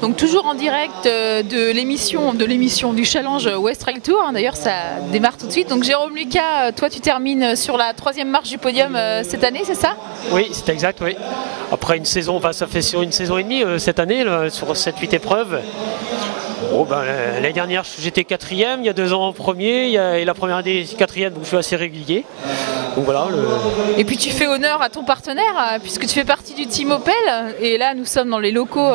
Donc toujours en direct de l'émission du Challenge West Trail Tour. D'ailleurs, ça démarre tout de suite. Donc Jérôme Lucas, toi tu termines sur la 3e marche du podium cette année, c'est ça? Oui, c'est exact, oui. Après une saison, enfin, ça fait sur une saison et demie cette année, là, sur 7-8 épreuves. Oh, ben, l'année dernière, j'étais 4e, il y a 2 ans premier, et la première année 4e, donc je suis assez régulier. Donc voilà. Et puis tu fais honneur à ton partenaire, puisque tu fais partie du team Opel, et là nous sommes dans les locaux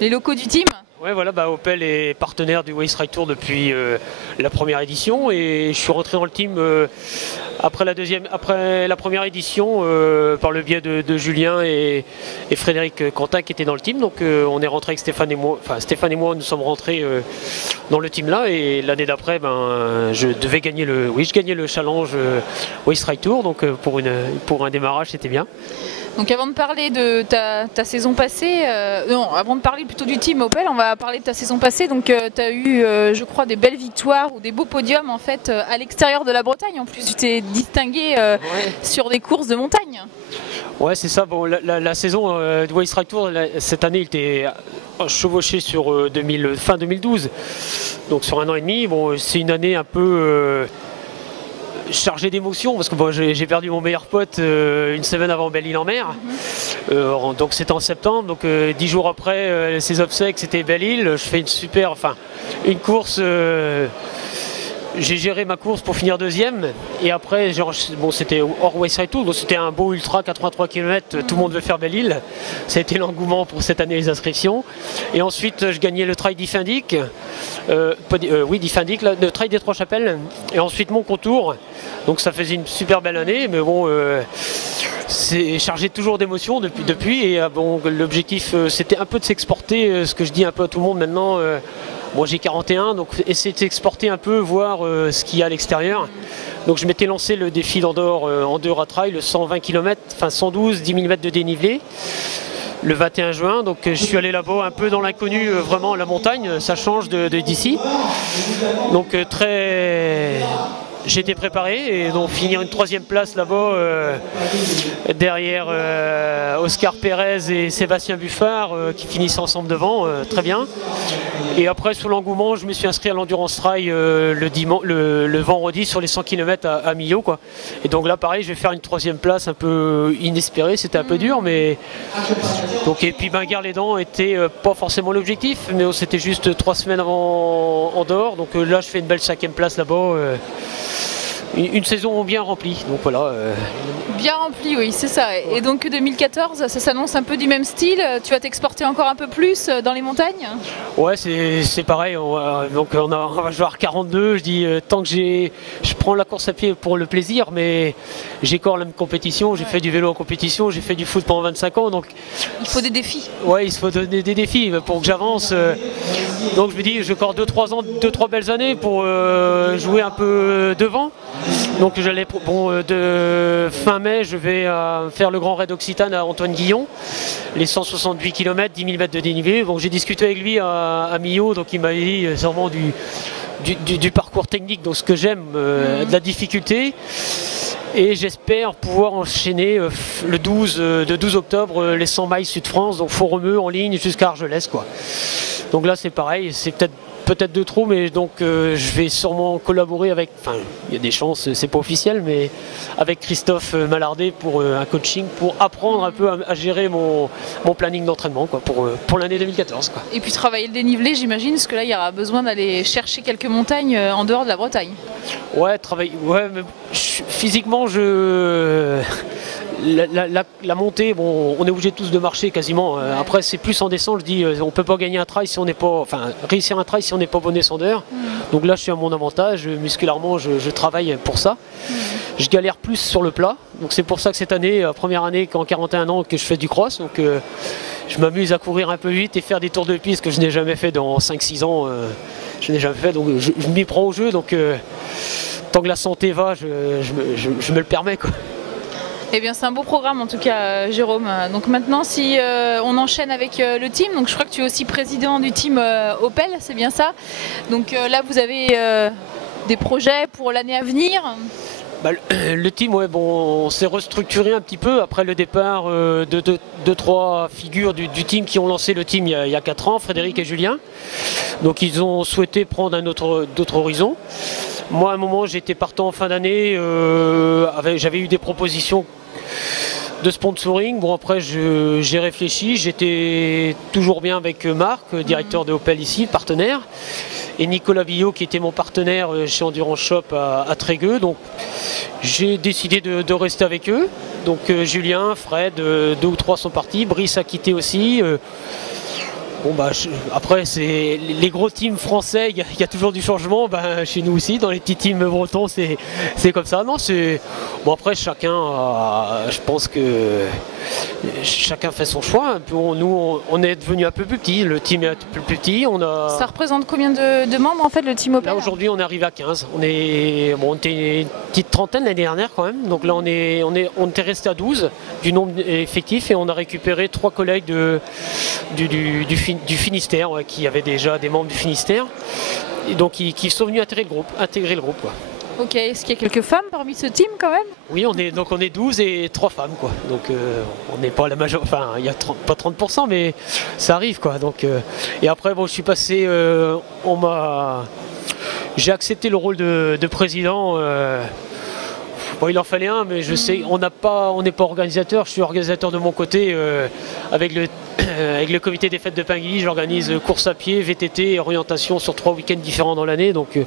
du team. Ouais, voilà, bah, Opel est partenaire du West Trail Tour depuis la première édition, et je suis rentré dans le team après la première édition par le biais de Julien et Frédéric Quentin qui étaient dans le team. Donc on est rentré avec Stéphane et moi, nous sommes rentrés dans le team là, et l'année d'après, je gagnais le challenge West Trail Tour, donc pour un démarrage c'était bien. Donc avant de parler de ta saison passée, avant de parler plutôt du team Opel, on va parler de ta saison passée. Donc tu as eu, je crois, des belles victoires ou des beaux podiums en fait à l'extérieur de la Bretagne. En plus, tu t'es distingué sur des courses de montagne. Ouais, c'est ça. Bon, la saison du West Trail Tour cette année, il était chevauché sur fin 2012, donc sur 1 an et demi. Bon, c'est une année un peu chargé d'émotions parce que bon, j'ai perdu mon meilleur pote une semaine avant Belle-Île-en-Mer. Donc c'était en septembre, donc 10 jours après ses obsèques, c'était Belle-Île. Je fais une course. J'ai géré ma course pour finir 2e, et après bon, c'était hors West Trail Tour, donc c'était un beau ultra 83 km, tout le monde veut faire Belle-Île. Ça a été l'engouement pour cette année, les inscriptions. Et ensuite je gagnais le trail d'Iffindic, d'Iffindic, le trail des Trois-Chapelles, et ensuite mon contour. Donc ça faisait une super belle année, mais bon, c'est chargé toujours d'émotions depuis. Et bon, l'objectif c'était un peu de s'exporter, ce que je dis un peu à tout le monde maintenant. Moi j'ai 41, donc essayer de s'exporter un peu, voir ce qu'il y a à l'extérieur. Donc je m'étais lancé le défi d'Andorre en Trail, le 120 km, enfin 112, 10 000 mètres de dénivelé, le 21 juin. Donc je suis allé là-bas un peu dans l'inconnu, vraiment la montagne, ça change d'ici. Donc j'ai été préparé, et donc finir une 3e place là-bas derrière Oscar Pérez et Sébastien Buffard qui finissent ensemble devant, très bien. Et après, sous l'engouement, je me suis inscrit à l'Endurance Trail le vendredi sur les 100 km à Millau, quoi. Et donc là, pareil, je vais faire une 3e place un peu inespérée, c'était un peu dur, mais donc, et puis Guinguerre-les-Dents était pas forcément l'objectif, mais c'était juste 3 semaines avant Andorre. Donc là, je fais une belle 5e place là-bas. Une saison bien remplie, donc voilà. Bien remplie, oui, c'est ça. Et donc 2014, ça s'annonce un peu du même style. Tu vas t'exporter encore un peu plus dans les montagnes? Ouais, c'est pareil. Donc on va jouer à 42. Je dis tant que je prends la course à pied pour le plaisir, mais j'ai encore la même compétition. J'ai fait du vélo en compétition, j'ai fait du foot pendant 25 ans, donc il faut des défis. Ouais, il faut donner des défis pour que j'avance. Donc je me dis, j'ai encore 2-3 ans, 2-3 belles années pour jouer un peu devant. Donc de fin mai, je vais faire le Grand Raid Occitane à Antoine Guillon, les 168 km, 10 000 mètres de dénivelé. Donc j'ai discuté avec lui à Millau, donc il m'a dit sûrement du parcours technique, donc ce que j'aime, de la difficulté. Et j'espère pouvoir enchaîner le 12 octobre les 100 miles Sud-France, donc Font-Romeu en ligne jusqu'à Argelès, quoi. Donc là c'est pareil, c'est peut-être de trop, mais donc je vais sûrement collaborer avec, enfin il y a des chances, c'est pas officiel, mais avec Christophe Mallardet pour un coaching, pour apprendre un peu à gérer mon planning d'entraînement, quoi, pour l'année 2014, quoi. Et puis travailler le dénivelé, j'imagine, parce que là il y aura besoin d'aller chercher quelques montagnes en dehors de la Bretagne. Ouais, mais physiquement la montée, bon, on est obligé tous de marcher quasiment. Après, c'est plus en descente. Je dis, on peut pas gagner un trail si on n'est pas, enfin, réussir un trail si on n'est pas bon descendeur. Donc là, je suis à mon avantage. Musculairement, je travaille pour ça. Je galère plus sur le plat. Donc c'est pour ça que cette année, première année, qu'en 41 ans, que je fais du cross. Donc je m'amuse à courir un peu vite et faire des tours de piste que je n'ai jamais fait dans 5-6 ans. Je n'ai jamais fait. Donc je m'y prends au jeu. Donc tant que la santé va, je me le permets, quoi. Eh bien c'est un beau programme en tout cas, Jérôme. Donc maintenant si on enchaîne avec le team, donc je crois que tu es aussi président du team Opel, c'est bien ça? Donc là vous avez des projets pour l'année à venir? Le team, ouais, bon, on s'est restructuré un petit peu après le départ de deux, trois figures du team qui ont lancé le team il y a 4 ans, Frédéric et Julien. Donc ils ont souhaité prendre d'autres horizons. Moi, à un moment, j'étais partant en fin d'année, j'avais eu des propositions de sponsoring. Bon, après, j'ai réfléchi, j'étais toujours bien avec Marc, directeur de Opel ici, partenaire, et Nicolas Villot qui était mon partenaire chez Endurance Shop à Trégueux. Donc j'ai décidé de rester avec eux. Donc Julien, Fred, 2 ou 3 sont partis, Brice a quitté aussi. Bon bah après c'est les gros teams français, il y a toujours du changement, chez nous aussi, dans les petits teams bretons c'est comme ça. Non, c'est bon, après chacun je pense que chacun fait son choix. Nous on est devenu un peu plus petit, le team est un peu plus petit. Ça représente combien de membres en fait le team Opel? Là aujourd'hui on arrive à 15. On était une petite trentaine l'année dernière quand même. Donc là on était resté à 12 du nombre effectif et on a récupéré 3 collègues du Finistère, ouais, qui avaient déjà des membres du Finistère, et donc qui sont venus intégrer le groupe, quoi. Ok, est-ce qu'il y a quelques femmes parmi ce team quand même? Oui, on est 12 et 3 femmes, quoi. Donc on n'est pas la majorité, enfin il n'y a pas 30%, mais ça arrive, quoi. Donc, et après bon, je suis passé, j'ai accepté le rôle de président. Bon, il en fallait un, mais je sais, on n'est pas organisateur. Je suis organisateur de mon côté avec le comité des fêtes de Pinguilly. J'organise course à pied, VTT et orientation sur 3 week-ends différents dans l'année. Donc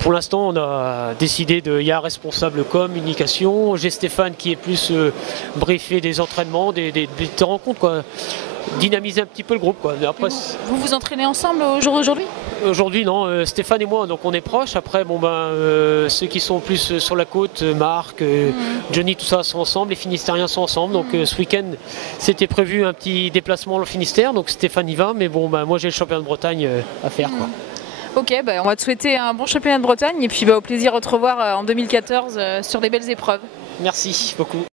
pour l'instant, on a décidé il y a un responsable communication. J'ai Stéphane qui est plus briefé des entraînements, des rencontres, quoi. Dynamiser un petit peu le groupe, quoi. Après, vous vous entraînez ensemble au jour d'aujourd'hui? Aujourd'hui non, Stéphane et moi, donc on est proches. Après bon ceux qui sont plus sur la côte, Marc, Johnny, tout ça sont ensemble, les Finistériens sont ensemble. Donc ce week-end c'était prévu un petit déplacement au Finistère, donc Stéphane y va, mais bon moi j'ai le championnat de Bretagne à faire, quoi. Ok, on va te souhaiter un bon championnat de Bretagne et puis au plaisir de te revoir en 2014 sur des belles épreuves. Merci beaucoup.